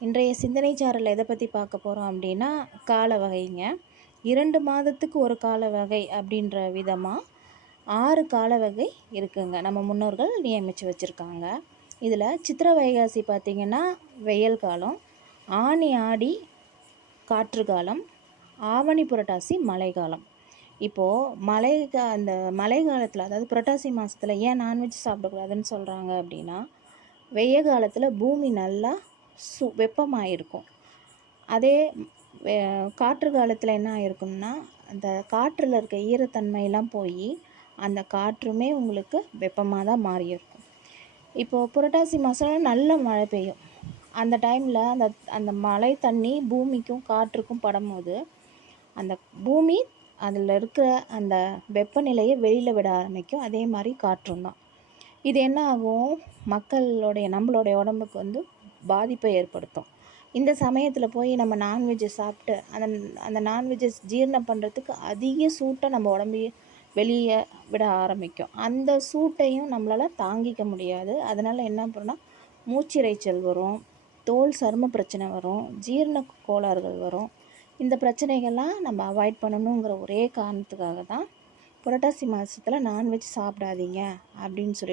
இன்றைய சிந்தனை சாரில் எதை பற்றி பார்க்க போகிறோம் அப்படின்னா கால வகைங்க. இரண்டு மாதத்துக்கு ஒரு கால வகை அப்படின்ற விதமாக ஆறு கால வகை இருக்குங்க. நம்ம முன்னோர்கள் நியமித்து வச்சுருக்காங்க. இதில் சித்திர வைகாசி பார்த்திங்கன்னா வெயில் காலம் ஆனி ஆடி காற்று காலம் ஆவணி புரட்டாசி மழை காலம். இப்போது மழை கா அந்த மழை காலத்தில் அதாவது புரட்டாசி மாதத்தில் ஏன் நான்வெஜ் சாப்பிடக்கூடாதுன்னு சொல்கிறாங்க அப்படின்னா வெய்ய காலத்தில் பூமி நல்லா சு வெப்பமாக இருக்கும் அதே காற்று காலத்தில் என்ன ஆயிருக்கும்னா அந்த காற்றில் இருக்க ஈரத்தன்மையெல்லாம் போய் அந்த காற்றுமே உங்களுக்கு வெப்பமாக தான் மாறி இருக்கும் இப்போது புரட்டாசி மாதம் நல்ல மழை பெய்யும். அந்த டைமில் அந்த அந்த மழை தண்ணி பூமிக்கும் காற்றுக்கும் படும்போது அந்த பூமி அதில் இருக்கிற அந்த வெப்பநிலையை வெளியில் விட ஆரம்பிக்கும். அதே மாதிரி காற்றும் தான். இது என்ன ஆகும்? மக்களுடைய நம்மளுடைய உடம்புக்கு வந்து பாதிப்பை ஏற்படுத்தும். இந்த சமயத்தில் போய் நம்ம நான்வெஜ்ஜை சாப்பிட்டு அந்த அந்த நான்வெஜ்ஜை ஜீரணம் பண்ணுறதுக்கு அதிக சூட்டை நம்ம உடம்பையே வெளியே விட ஆரம்பிக்கும். அந்த சூட்டையும் நம்மளால் தாங்கிக்க முடியாது. அதனால் என்ன பண்ணுன்னா மூச்சிறைச்சல் வரும் தோல் சரும பிரச்சனை வரும் ஜீரண கோளாறுகள் வரும். இந்த பிரச்சனைகள்லாம் நம்ம அவாய்ட் பண்ணணுங்கிற ஒரே காரணத்துக்காக தான் புரட்டாசி மாதத்துல நான்வெஜ் சாப்பிடாதீங்க அப்படின்னு சொல்லி